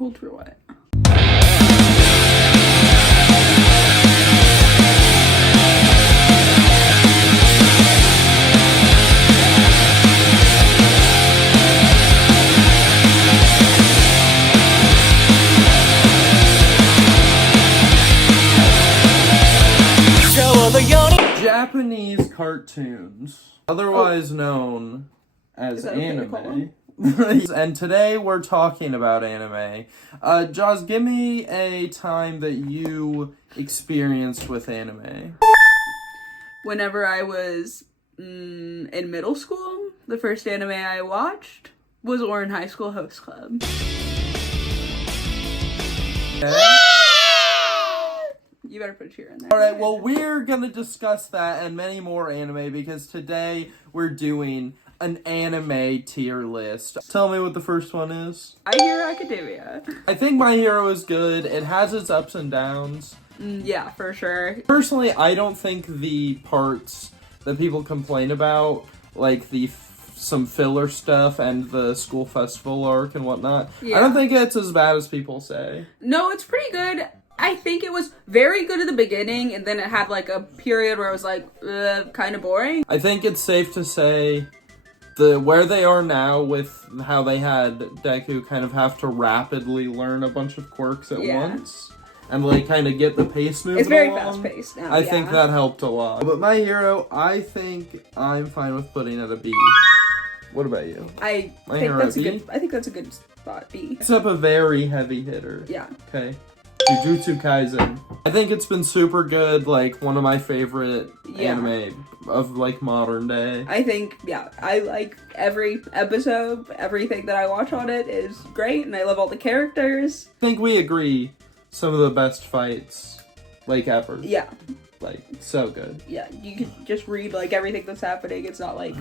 Hold for what? Japanese cartoons, otherwise known as anime. And today we're talking about anime. Jaws, give me a time that you experienced with anime. Whenever I was in middle school, the first anime I watched was Ouran High School Host Club. Okay. You better put a cheer in there. Alright, well, we're gonna discuss that and many more anime because today we're doing an anime tier list. Tell me what the first one is. My Hero Academia. I think My Hero is good. It has its ups and downs. Yeah, for sure. Personally, I don't think the parts that people complain about, like some filler stuff and the school festival arc and whatnot, I don't think it's as bad as people say. No, it's pretty good. I think it was very good at the beginning, and then it had like a period where it was like kind of boring. I think it's safe to say where they are now with how they had Deku kind of have to rapidly learn a bunch of quirks at once and like kind of get the pace moving. It's very along. fast paced now. I think that helped a lot. But My Hero, I think I'm fine with putting at a B. What about you? I think that's a good spot. B. It's up a very heavy hitter. Yeah. Okay. Jujutsu Kaisen. I think it's been super good, like one of my favorite anime of like modern day. I think, I like every episode, everything that I watch on it is great, and I love all the characters. I think we agree some of the best fights, like ever. Yeah. Like, so good. Yeah, you can just read like everything that's happening. It's not like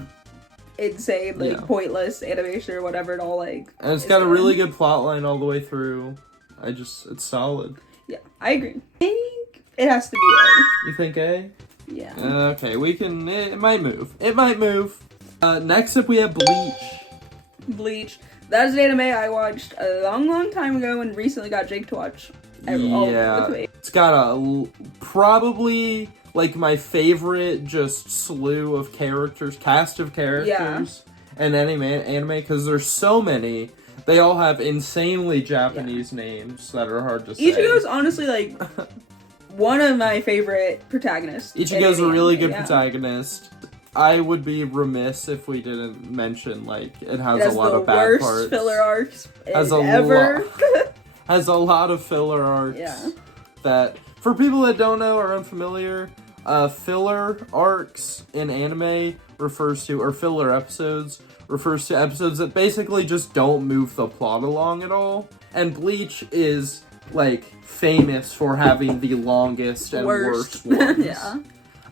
insane, like pointless animation or whatever at all, like. And it's got a really good plot line all the way through. It's solid. Yeah, I agree. I think it has to be A. You think A? Yeah. Okay, it might move. It might move. Next up we have Bleach. Bleach. That is an anime I watched a long time ago and recently got Jake to watch. It's got probably like my favorite just slew of cast of characters in anime because there's so many. They all have insanely Japanese names that are hard to say. Ichigo's honestly like one of my favorite protagonists. Ichigo's a really good protagonist. I would be remiss if we didn't mention like it has a lot of bad parts. Filler arcs ever. Has a lot of filler arcs. Yeah. That for people that don't know or unfamiliar, filler arcs in anime filler episodes refers to episodes that basically just don't move the plot along at all. And Bleach is, like, famous for having the longest and worst ones.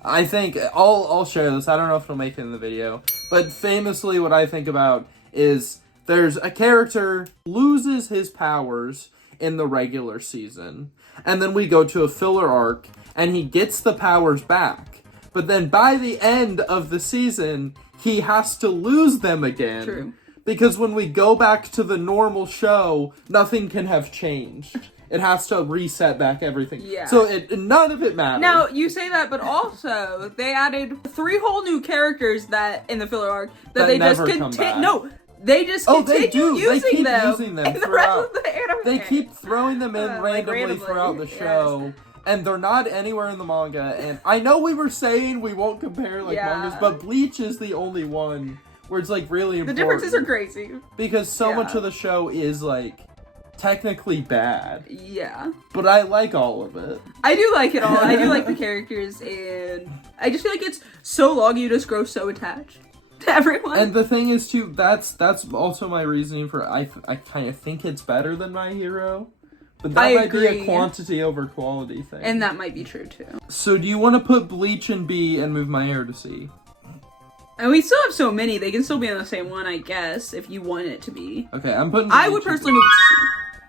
I think, I'll share this, I don't know if it'll make it in the video, but famously what I think about is there's a character loses his powers in the regular season, and then we go to a filler arc, and he gets the powers back. But then by the end of the season, he has to lose them again. True. Because when we go back to the normal show, nothing can have changed. It has to reset back everything. Yeah. So none of it matters. Now, you say that, but also, they added 3 whole new characters that, in the filler arc, that they just continue. No, they just continue using them. Using them in the rest of the anime. They keep throwing them in randomly throughout the show. And they're not anywhere in the manga. And I know we were saying we won't compare mangas, but Bleach is the only one where it's like really important. The differences are crazy. Because so much of the show is like technically bad. Yeah. But I like all of it. I do like it all. I do like the characters, and I just feel like it's so long you just grow so attached to everyone. And the thing is too, that's also my reasoning for I kind of think it's better than My Hero. But that might be a quantity over quality thing. And that might be true, too. So do you want to put Bleach in B and move My Hero to C? And we still have so many. They can still be on the same one, I guess, if you want it to be. Okay, I'm putting I would personally move to C.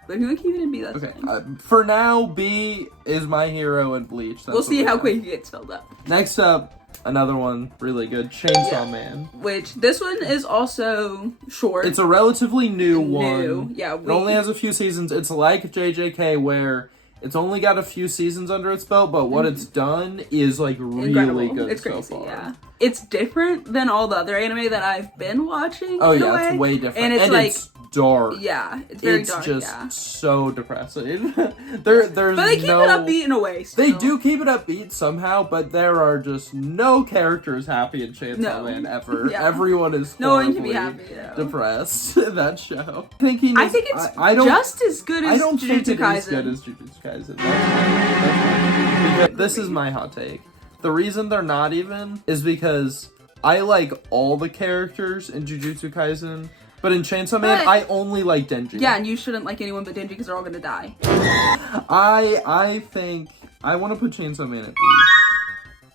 But if you want to keep it in B, that's fine. For now, B is My Hero and Bleach. We'll see how quick it gets filled up. Next up, Another one really good, Chainsaw Man. Which, this one is also short. It's a relatively new one. Yeah. It only has a few seasons. It's like JJK where it's only got a few seasons under its belt, but what it's done is like really good it's so crazy, far. Yeah. It's different than all the other anime that I've been watching. Oh yeah, it's way different. And it's dark. Yeah, it's very dark. It's just so depressing. There's but they keep it upbeat in a way. Still. They do keep it upbeat somehow, but there are just no characters happy in Chainsaw Man ever. Yeah. Everyone is horribly depressed in that show. I think it's just as good as Jujutsu Kaisen. As good as Jujutsu Kaisen. That's this is my hot take. The reason they're not even is because I like all the characters in Jujutsu Kaisen. But in Chainsaw Man, I only like Denji. Yeah, and you shouldn't like anyone but Denji because they're all gonna die. I think I want to put Chainsaw Man at B.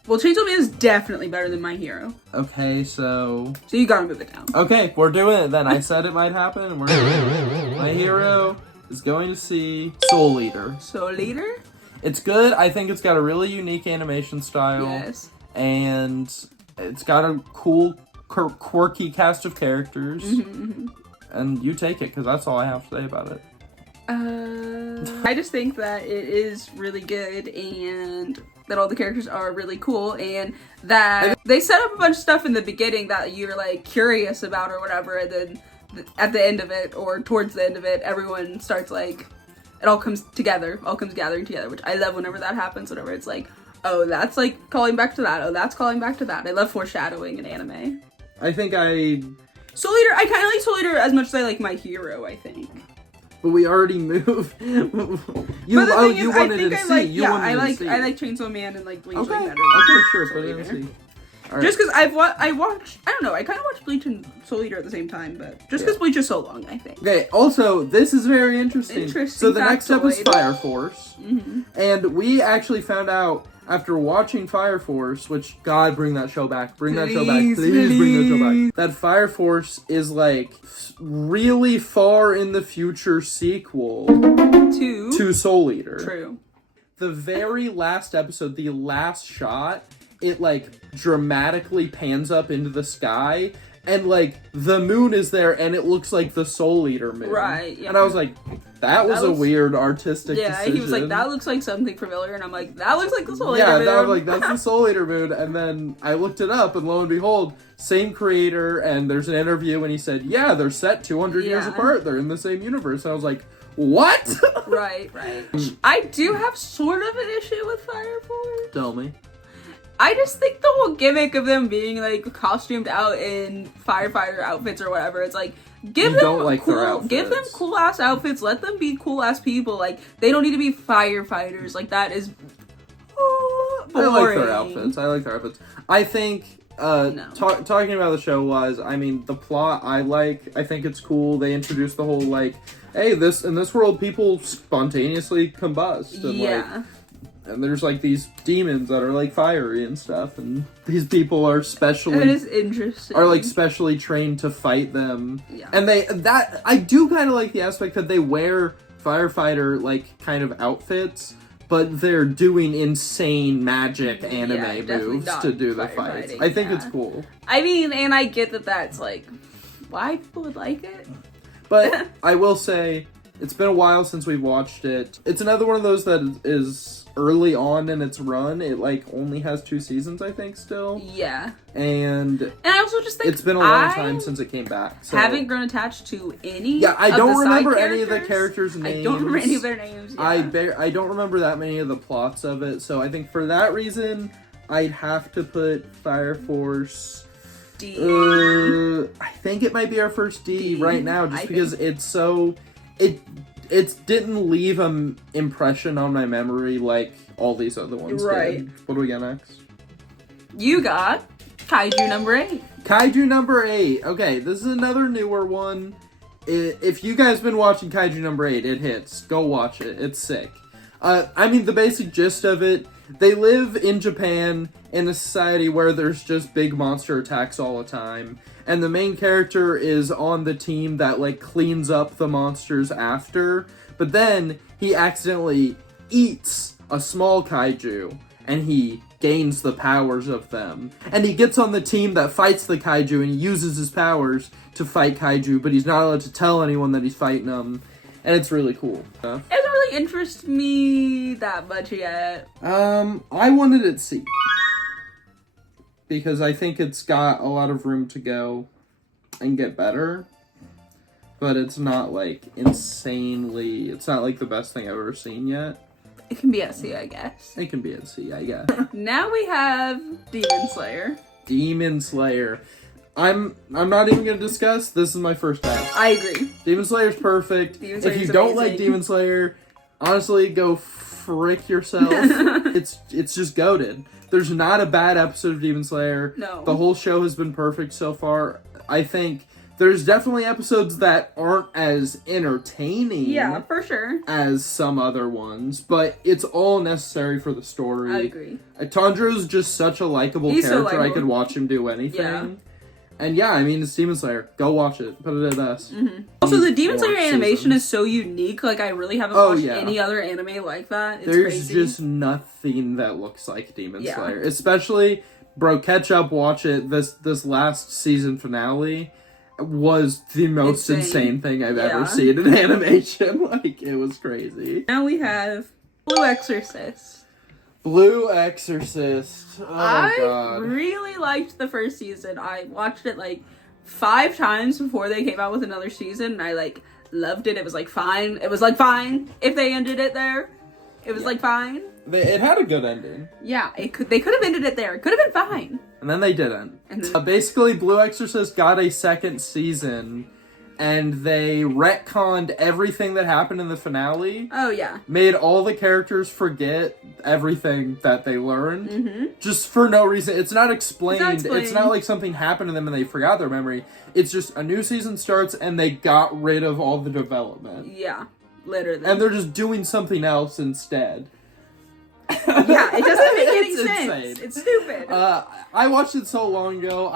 Well, Chainsaw Man is definitely better than My Hero. Okay, so you gotta move it down. Okay, we're doing it then. I said it might happen, and we're doing it. My Hero is going to see Soul Eater. Soul Eater? It's good. I think it's got a really unique animation style. Yes. And it's got a cool, quirky cast of characters. And you take it, because that's all I have to say about it. I just think that it is really good, and that all the characters are really cool, and that they set up a bunch of stuff in the beginning that you're, like, curious about or whatever, and then at the end of it, or towards the end of it, everyone starts, like, it all comes together, gathering together, which I love whenever that happens, whenever it's like, oh, that's, like, calling back to that, oh, that's calling back to that. I love foreshadowing in anime. I think Soul Eater, I kind of like Soul Eater as much as I like My Hero, I think. But we already moved. I like Chainsaw Man and like Bleach. Okay, like sure, put it in C. Right. Just because I watched, I don't know, I kind of watched Bleach and Soul Eater at the same time, but just because Bleach is so long, I think. Okay, also, this is very interesting. So the next step is Fire Force. And we actually found out after watching Fire Force, which, God, bring that show back. Please bring that show back. That Fire Force is, like, really far in the future sequel to Soul Eater. True. The very last episode, the last shot, it, like, dramatically pans up into the sky, and, like, the moon is there, and it looks like the Soul Eater moon. Right, yeah. And I was like, that was a weird artistic decision. Yeah, he was like, that looks like something familiar, and I'm like, that looks like the Soul Eater moon. Yeah, I was like, that's the Soul Eater moon, and then I looked it up, and lo and behold, same creator, and there's an interview, and he said, yeah, they're set 200 years apart, they're in the same universe, and I was like, what? Right. I do have sort of an issue with Fire Force. Tell me. I just think the whole gimmick of them being, like, costumed out in firefighter outfits or whatever, it's like, give them cool-ass outfits, let them be cool-ass people, like, they don't need to be firefighters, like, that is boring. I like their outfits. I think, talking about the show-wise, I mean, the plot I think it's cool, they introduced the whole, like, hey, in this world, people spontaneously combust, and, like, and there's, like, these demons that are, like, fiery and stuff, and these people are That is interesting. Are, like, specially trained to fight them. Yeah. And I do kind of like the aspect that they wear firefighter, like, kind of outfits, but they're doing insane magic anime moves to do the fights. I think it's cool. I mean, and I get that that's, like, why people would like it. But I will say, it's been a while since we've watched it. It's another one of those that is early on in its run. It, like, only has 2 seasons, I think, still. Yeah. And I also just think it's been a long time since it came back. So. Haven't grown attached to any. Yeah, I don't remember any of the characters' names. I don't remember any of their names. Yeah. I don't remember that many of the plots of it. So I think for that reason, I'd have to put Fire Force D. I think it might be our first D right now, just because it's so it didn't leave an impression on my memory like all these other ones did. What do we got next? You got Kaiju number 8. Kaiju number 8. Okay, this is another newer one. If you guys been watching Kaiju number 8, it hits. Go watch it. It's sick. I mean, the basic gist of it, they live in Japan in a society where there's just big monster attacks all the time. And the main character is on the team that, like, cleans up the monsters after. But then he accidentally eats a small kaiju. And he gains the powers of them. And he gets on the team that fights the kaiju and he uses his powers to fight kaiju, but he's not allowed to tell anyone that he's fighting them. And it's really cool. It doesn't really interest me that much yet. I wanted it C. Because I think it's got a lot of room to go and get better. But it's not, like, insanely... It's not, like, the best thing I've ever seen yet. It can be at C, I guess. It can be at C, I guess. Now we have Demon Slayer. Demon Slayer. I'm not even going to discuss. This is my first time. I agree. Demon Slayer's perfect. Demon Slayer's if you don't amazing. like Demon Slayer, honestly, go frick yourself. It's just goated. There's not a bad episode of Demon Slayer. No. The whole show has been perfect so far. I think there's definitely episodes that aren't as entertaining. Yeah, for sure. As some other ones, but it's all necessary for the story. I agree. Tanjiro's just such a likable He's so character. I likable. could watch him do anything. Yeah. And yeah, I mean, it's Demon Slayer. Go watch it. Put it at us. Mm-hmm. Also, the Demon Slayer More animation seasons. is so unique. Like, I really haven't Oh, watched yeah. any other anime like that. It's There's crazy. just nothing that looks like Demon Yeah. Slayer. Especially, bro, catch up, watch it. This last season finale was the most insane thing I've ever seen in animation. Like, it was crazy. Now we have Blue Exorcist. Blue Exorcist. Oh, I God. really liked the first season. I watched it like 5 times before they came out with another season, and I like loved it. It was like fine. It was like fine if they ended it there. It was like fine. It had a good ending. Yeah, they could have ended it there. It could have been fine. And then they didn't. And then, Basically, Blue Exorcist got a second season, and they retconned everything that happened in the finale. oh yeah. Made all the characters forget everything that they learned. Mm-hmm. Just for no reason. It's not explained. It's not explained. It's not like something happened to them and they forgot their memory. It's just a new season starts and they got rid of all the development. Yeah, literally. And they're just doing something else instead. yeah, it doesn't make any It's sense. insane. It's stupid. I watched it so long ago.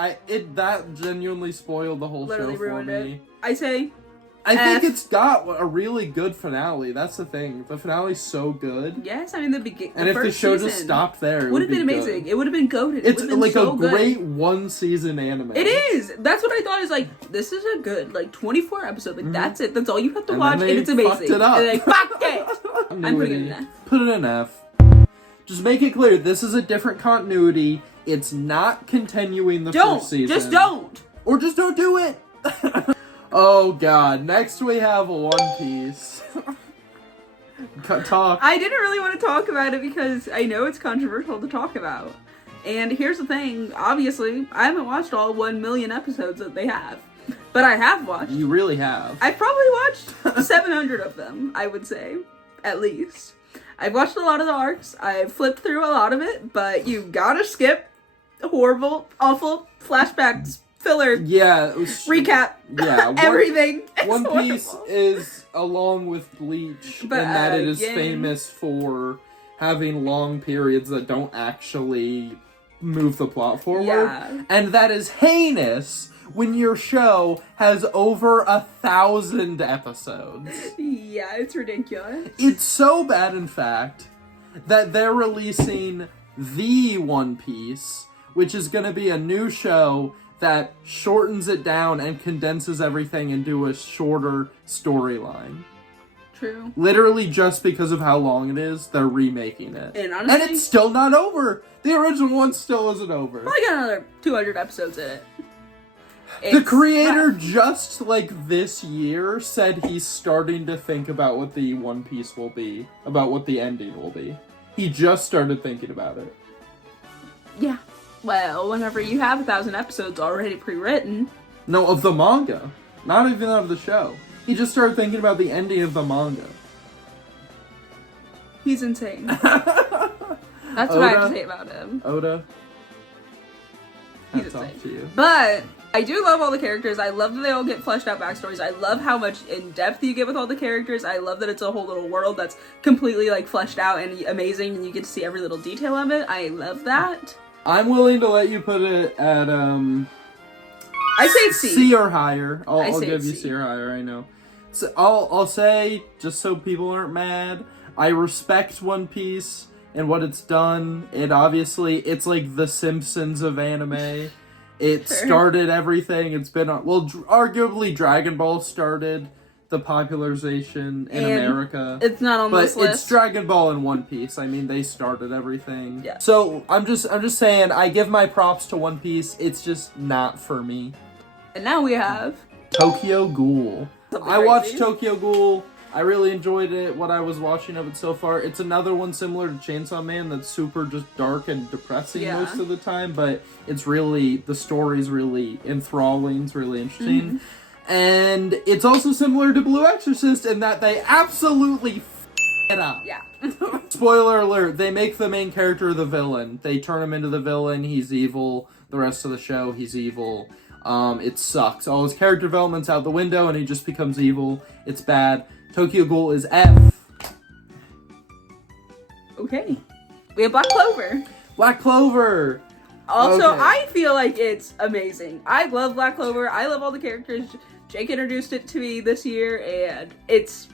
That genuinely spoiled the whole Literally show for ruined me. it. I say I think F. it's got a really good finale. That's the thing. The finale's so good. yes. I mean the beginning. And if the show just stopped there, it would have been be amazing. good. It would have been goated. It's been like so a good. great one-season anime. It is. That's what I thought. Is like this is a good 24 episode. Like that's it. That's all you have to And watch, then and they it's amazing. fucked it up. And they fucked it. I'm putting it in F. Put it in F. Just make it clear, this is a different continuity. It's not continuing the first season. Just don't. Or just don't do it. Oh God. Next we have One Piece. Talk. I didn't really want to talk about it because I know it's controversial to talk about. And here's the thing. Obviously, I haven't watched all 1 million episodes that they have. But I have watched. You really have. I've probably watched 700 of them, I would say. At least. I've watched a lot of the arcs. I've flipped through a lot of it. But you gotta skip horrible, awful flashbacks, filler, Yeah. recap, Yeah. everything. It's One Piece horrible. is, along with Bleach, But, in that it is again- famous for having long periods that don't actually move the plot forward. Yeah. And that is heinous when your show has over 1,000 episodes. Yeah, it's ridiculous. It's so bad, in fact, that they're releasing The One Piece, which is going to be a new show that shortens it down and condenses everything into a shorter storyline. True. Literally just because of how long it is, they're remaking it. And honestly, And it's still not over! The original one still isn't over. probably got another 200 episodes in it. The It's creator rough. just, like, this year said he's starting to think about what the One Piece will be. About what the ending will be. He just started thinking about it. Yeah. Well, whenever you have 1,000 episodes already pre-written. No, of the manga. Not even of the show. He just started thinking about the ending of the manga. He's insane. That's what I have Oda. to say about him. Oda. He's Hats off insane. to you. But I do love all the characters. I love that they all get fleshed out backstories. I love how much in depth you get with all the characters. I love that it's a whole little world that's completely like fleshed out and amazing, and you get to see every little detail of it. I love that. I'm willing to let you put it at, I say C. C or higher. I I'll say give you C. C or higher, I know. So I'll say, just so people aren't mad, I respect One Piece and what it's done. It's like the Simpsons of anime. It started everything. It's been arguably Dragon Ball started the popularization in America. It's not on this list. It's Dragon Ball and One Piece. I mean, they started everything. Yeah. So I'm just saying, I give my props to One Piece. It's just not for me. And now we have Tokyo Ghoul. I watched crazy. Tokyo Ghoul. I really enjoyed it, what I was watching of it so far. It's another one similar to Chainsaw Man that's super just dark and depressing most of the time, but the story's really enthralling, it's really interesting. Mm-hmm. And it's also similar to Blue Exorcist in that they absolutely f*** it up. Yeah. Spoiler alert, they make the main character the villain. They turn him into the villain, he's evil. The rest of the show, he's evil. It sucks. All his character development's out the window and he just becomes evil. It's bad. Tokyo Ghoul is F. Okay. We have Black Clover. Black Clover! Also, Okay. I feel like it's amazing. I love Black Clover. I love all the characters. Jake introduced it to me this year, and it's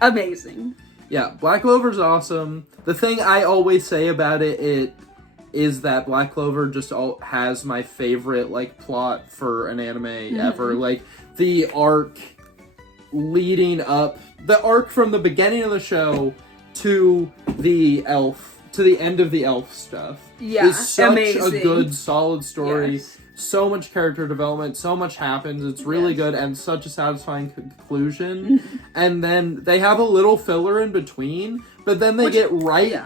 amazing. Yeah, Black Clover's awesome. The thing I always say about it is that Black Clover just has my favorite, like, plot for an anime ever. Like, the arc leading up, the arc from the beginning of the show to the end of the elf stuff. Yeah, is such amazing. a good, solid story. Yes. So much character development, so much happens. It's really good and such a satisfying conclusion. And then they have a little filler in between, but then they get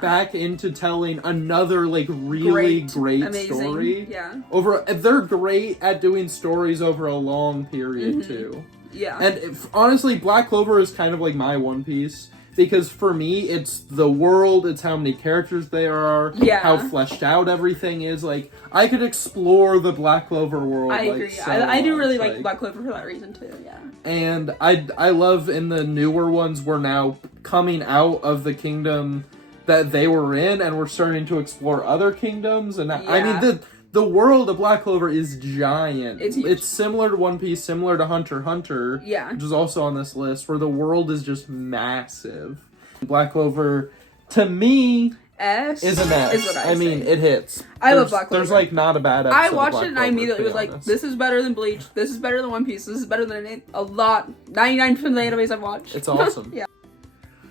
back into telling another like really great amazing story. Yeah. They're great at doing stories over a long period too. Yeah. And honestly, Black Clover is kind of like my One Piece. Because for me, it's the world, it's how many characters there are, how fleshed out everything is. Like, I could explore the Black Clover world. I agree. So I do really much. like Black Clover for that reason too, yeah. And I love in the newer ones, we're now coming out of the kingdom that they were in, and we're starting to explore other kingdoms. And I mean, the world of Black Clover is giant. It's similar to One Piece, similar to Hunter x Hunter, which is also on this list, where the world is just massive. Black Clover, to me, is an S. Is what I mean, it hits. I love Black Clover. There's like not a bad episode. I watched of Black it and I Clover, immediately was like, this is better than Bleach, this is better than One Piece, this is better than a lot, 99% of the animes I've watched. It's awesome. Yeah.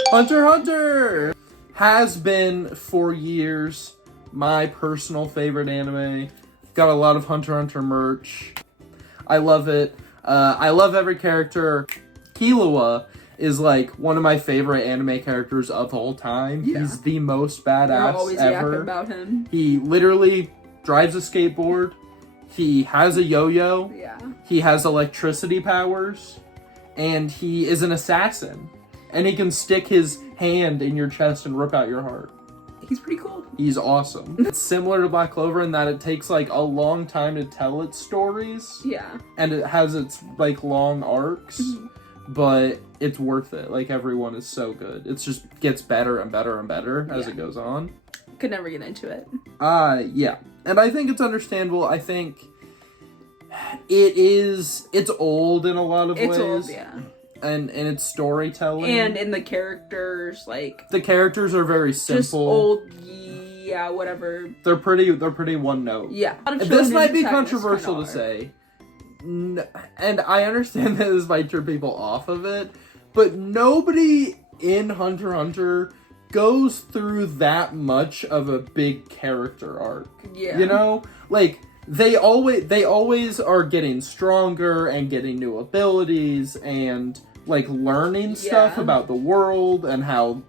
Hunter x Hunter has been for years my personal favorite anime. Got a lot of Hunter x Hunter merch. I love it. I love every character. Killua is like one of my favorite anime characters of all time. Yeah. He's the most badass always ever. About him. He literally drives a skateboard. He has a yo-yo. Yeah. He has electricity powers. And he is an assassin. And he can stick his hand in your chest and rip out your heart. He's pretty cool. He's awesome. It's similar to Black Clover in that it takes like a long time to tell its stories. Yeah. And it has its like long arcs. But it's worth it. Like, everyone is so good. It just gets better and better and better as it goes on. Could never get into it. Yeah. And I think it's understandable. I think it's old in a lot of ways. It's old, yeah. And its storytelling. And in the characters, like... The characters are very simple. Just old, yeah, whatever. They're pretty one note. Yeah. This might be controversial to say. And I understand that this might turn people off of it, but nobody in Hunter x Hunter goes through that much of a big character arc. Yeah. You know? Like, they always are getting stronger and getting new abilities and, like, learning stuff about the world and how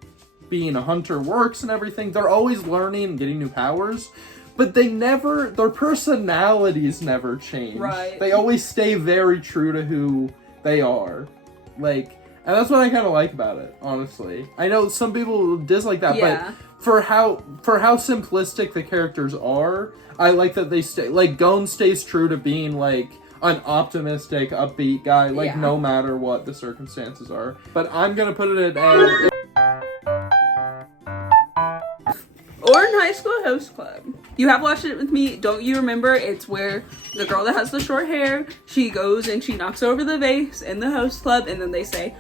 being a hunter works and everything. They're always learning and getting new powers. But their personalities never change. Right. They always stay very true to who they are. Like, and that's what I kind of like about it, honestly. I know some people dislike that, but for how simplistic the characters are, I like that they stay, like, Gon stays true to being, like, an optimistic, upbeat guy, like, no matter what the circumstances are. But I'm gonna put it at Ouran High School Host Club. You have watched it with me, don't you remember? It's where the girl that has the short hair, she goes and she knocks over the vase in the host club, and then they say,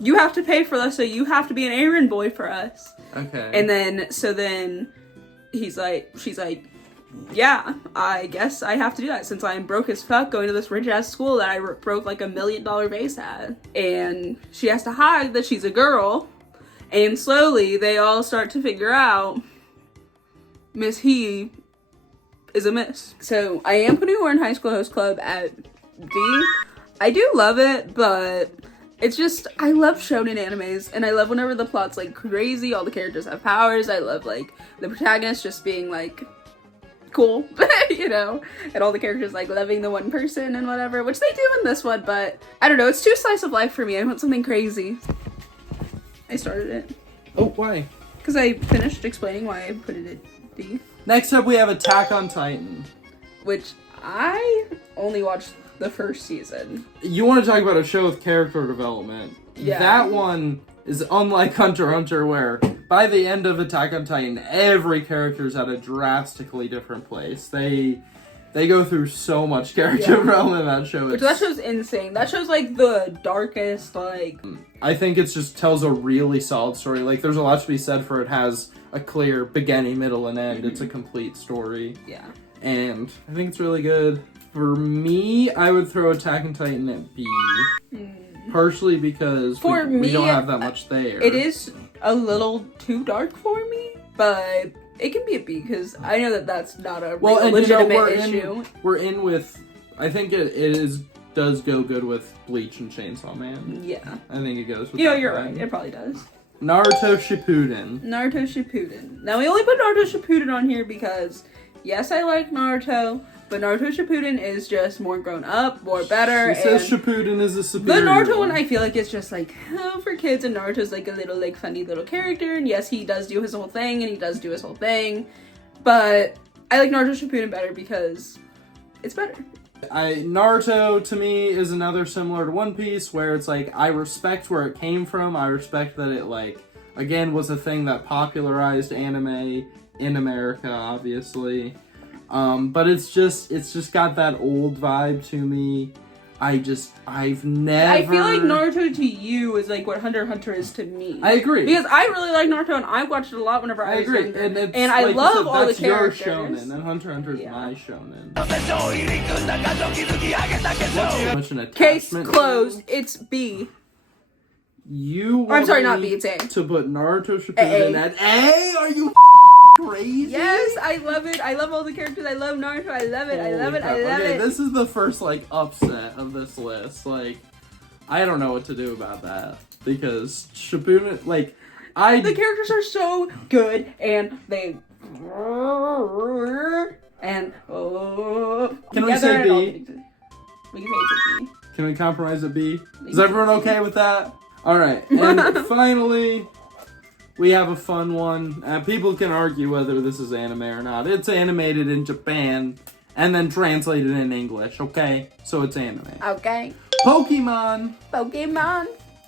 you have to pay for us, so you have to be an errand boy for us. Okay. And then, she's like, yeah, I guess I have to do that since I'm broke as fuck going to this rich ass school that I broke like $1 million vase at. And she has to hide that she's a girl. And slowly they all start to figure out Miss He is a miss. So I am putting Ouran High School Host Club at D. I do love it, but it's just, I love shonen animes, and I love whenever the plot's like crazy, all the characters have powers. I love like the protagonist just being like cool, you know, and all the characters like loving the one person and whatever, which they do in this one, but I don't know, it's too slice of life for me. I want something crazy. I started it. Oh, why? Because I finished explaining why I put it at D. Next up, we have Attack on Titan. Which I only watched the first season. You want to talk about a show with character development. Yeah. That one is unlike Hunter x Hunter, where by the end of Attack on Titan, every character's at a drastically different place. They go through so much character development in that show. Which that show's insane. That show's like the darkest, like... I think it just tells a really solid story. Like, there's a lot to be said for it has a clear beginning, middle, and end. It's a complete story. Yeah. And I think it's really good. For me, I would throw Attack on Titan at B. Partially because we don't have that much there. It is a little too dark for me, but it can be a B because I know that that's not a legitimate issue. We're in with, I think does go good with Bleach and Chainsaw Man. Yeah. I think it goes with you're right. It probably does. Naruto Shippuden. Naruto Shippuden. Now, we only put Naruto Shippuden on here because, yes, I like Naruto, but Naruto Shippuden is just more grown up, more better. She says Shippuden is a superior The Naruto one, I feel like it's just like, for kids, and Naruto's like a little, like, funny little character, and yes, he does do his whole thing, but I like Naruto Shippuden better because it's better. Naruto, to me, is another similar to One Piece, where it's like, I respect where it came from, I respect that it, like, again, was a thing that popularized anime in America, obviously. But it's just got that old vibe to me. I've never... I feel like Naruto to you is like what Hunter x Hunter is to me. I agree. Because I really like Naruto, and I watched it a lot whenever I was younger. And I like love all the characters. That's your shonen, and Hunter x Hunter is my shonen. Case closed. It's B. I'm sorry, not B, it's A. To put Naruto Shippuden at A? Are you crazy? Yes, I love it. I love all the characters. I love Naruto. I love it. I love it. I love it. This is the first, like, upset of this list. Like, I don't know what to do about that. Because Shippuden, like, the characters are so good, and they... And... Can we say B? We can say it's a B. Can we compromise at B? Is everyone okay with that? Alright, and finally, we have a fun one. People can argue whether this is anime or not. It's animated in Japan, and then translated in English, okay? So it's anime. Okay. Pokemon!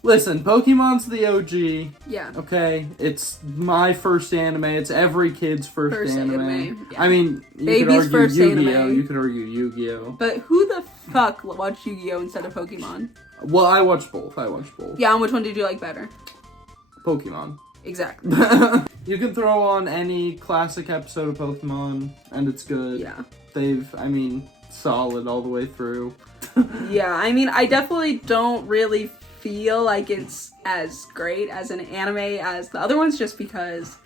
Listen, Pokemon's the OG. Yeah. Okay? It's my first anime. It's every kid's first anime. Yeah. I mean, you could argue Yu-Gi-Oh! You could argue Yu-Gi-Oh! But who the fuck watched Yu-Gi-Oh! Instead of Pokemon? Well, I watched both. Yeah, and which one did you like better? Pokemon. Exactly. You can throw on any classic episode of Pokemon, and it's good. Yeah. Solid all the way through. Yeah, I mean, I definitely don't really feel like it's as great as an anime as the other ones, just because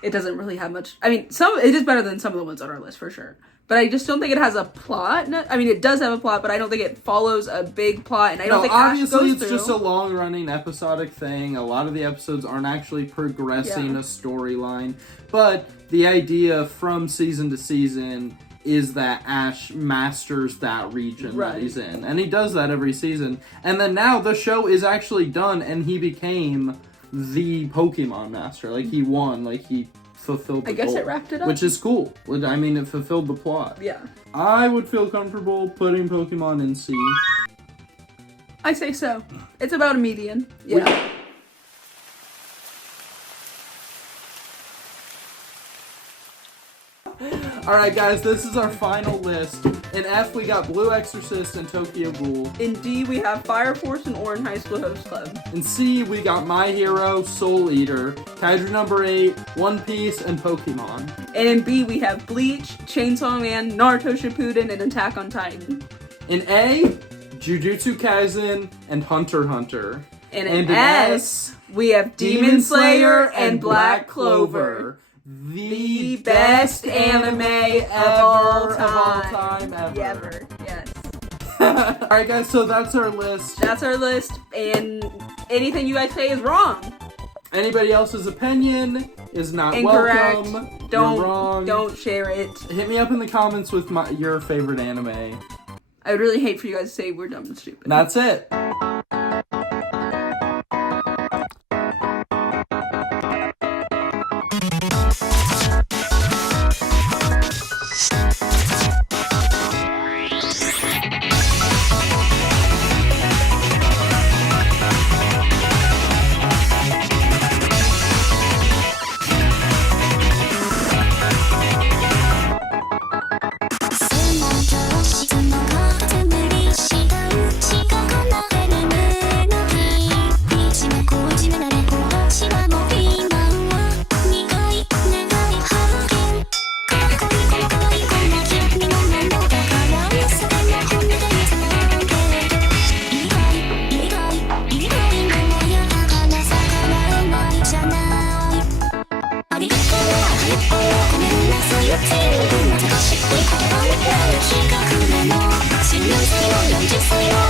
it doesn't really have much. I mean, it is better than some of the ones on our list, for sure. But I just don't think it has a plot. I mean, it does have a plot, but I don't think it follows a big plot, and I don't think obviously it's just a long-running episodic thing. A lot of the episodes aren't actually progressing a storyline, but the idea from season to season is that Ash masters that region that he's in, and he does that every season. And then now the show is actually done, and he became the Pokemon master. Like, he won. Like, he fulfilled the goal. I guess it wrapped it up. Which is cool. I mean, it fulfilled the plot. Yeah. I would feel comfortable putting Pokemon in C. I say so. It's about a median. Yeah. Alright guys, this is our final list. In F, we got Blue Exorcist and Tokyo Ghoul. In D, we have Fire Force and Ouran High School Host Club. In C, we got My Hero, Soul Eater, Kaiju No. 8, One Piece, and Pokemon. And in B, we have Bleach, Chainsaw Man, Naruto Shippuden, and Attack on Titan. In A, Jujutsu Kaisen and Hunter x Hunter. And in S, we have Demon Slayer and Black Clover. The best anime of all time. ever. Yes. Alright guys, so that's our list. That's our list, and anything you guys say is wrong. Anybody else's opinion is not Incorrect. welcome. Don't, You're wrong. Don't share it. Hit me up in the comments with your favorite anime. I would really hate for you guys to say we're dumb and stupid. And that's it. Thank you.